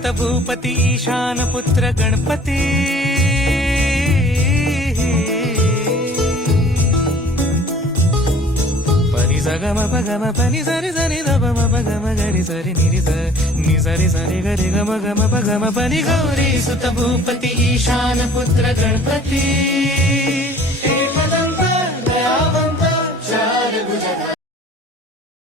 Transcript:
सुत भूपती ईशान पुत्र गणपती परी सगम पगम पनी सरी सरी दब पगम गरी सरी निरी नि सरी सरी गरी गम गम पगम पनी गौरी सुत भूपती ईशान पुत्र गणपती